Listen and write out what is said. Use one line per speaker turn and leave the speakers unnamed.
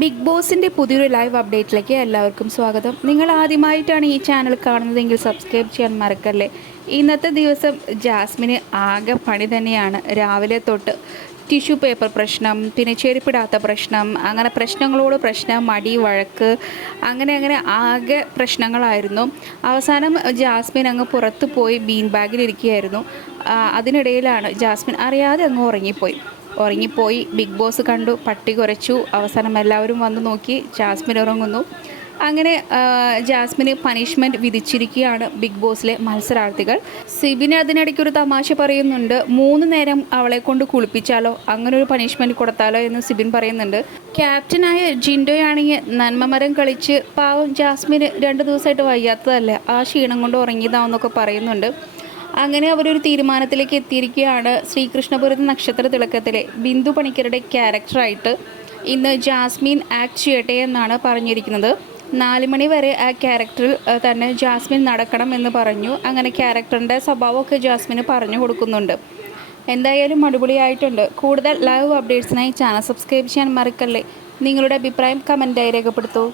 Big ബോസിന്റെ പുതിയൊരു live അപ്ഡേറ്റിലേക്ക് എല്ലാവർക്കും സ്വാഗതം. നിങ്ങൾ ആദ്യമായിട്ടാണ് ഈ ചാനൽ കാണുന്നതെങ്കിൽ സബ്സ്ക്രൈബ് ചെയ്യാൻ മറക്കല്ലേ? ഇന്നത്തെ ദിവസം ജാസ്മിന് ആകെ പണി തന്നെയാണ്. രാവിലെ തൊട്ട് ടിഷ്യൂ പേപ്പർ പ്രശ്നം പിന്നെ ചെരുപ്പിടാത്ത പ്രശ്നം അങ്ങനെ പ്രശ്നങ്ങളോട് പ്രശ്നം മടി വഴക്ക് അങ്ങനെ അങ്ങനെ ആകെ പ്രശ്നങ്ങളായിരുന്നു. അവസാനം ജാസ്മിൻ അങ്ങ് പുറത്ത് പോയി ബീൻ ബാഗിലിരിക്കുകയായിരുന്നു അതിനിടയിലാണ് ജാസ്മിൻ അറിയാതെ അങ്ങ് ഉറങ്ങിപ്പോയി. ഉറങ്ങിപ്പോയി. ബിഗ് ബോസ് കണ്ടു പട്ടി കുറച്ചു അവസാനം എല്ലാവരും വന്ന് നോക്കി ജാസ്മിൻ ഉറങ്ങുന്നു. അങ്ങനെ ജാസ്മിന് പണിഷ്മെന്റ് വിധിച്ചിരിക്കുകയാണ് ബിഗ് ബോസിലെ മത്സരാർത്ഥികൾ. സിബിന് അതിനിടയ്ക്ക് ഒരു തമാശ പറയുന്നുണ്ട് മൂന്ന് നേരം അവളെ കൊണ്ട് കുളിപ്പിച്ചാലോ അങ്ങനെ ഒരു പണിഷ്മെന്റ് കൊടുത്താലോ എന്ന് സിബിൻ പറയുന്നുണ്ട്. ക്യാപ്റ്റനായ ജിൻഡോയാണെങ്കിൽ നന്മമരം കളിച്ച് പാവം ജാസ്മിന് രണ്ട് ദിവസമായിട്ട് വയ്യാത്തതല്ലേ ആ ക്ഷീണം കൊണ്ട് ഉറങ്ങിയതാണെന്നൊക്കെ പറയുന്നുണ്ട്. അങ്ങനെ അവരൊരു തീരുമാനത്തിലേക്ക് എത്തിയിരിക്കുകയാണ് ശ്രീകൃഷ്ണപുരത്ത് നക്ഷത്ര തിളക്കത്തിലെ ബിന്ദു പണിക്കരുടെ ക്യാരക്ടറായിട്ട് ഇന്ന് ജാസ്മിൻ ആക്ട് ചെയ്യട്ടെ എന്നാണ് പറഞ്ഞിരിക്കുന്നത്. നാല് മണി വരെ ആ ക്യാരക്ടറിൽ തന്നെ ജാസ്മിൻ നടക്കണം എന്ന് പറഞ്ഞു. അങ്ങനെ ക്യാരക്ടറിന്റെ സ്വഭാവമൊക്കെ ജാസ്മിന് പറഞ്ഞു കൊടുക്കുന്നുണ്ട്. എന്തായാലും അടിപൊളിയായിട്ടുണ്ട്. കൂടുതൽ ലൈവ് അപ്ഡേറ്റ്സിനായി ചാനൽ സബ്സ്ക്രൈബ് ചെയ്യാൻ മറക്കല്ലേ. നിങ്ങളുടെ അഭിപ്രായം കമന്റായി രേഖപ്പെടുത്തൂ.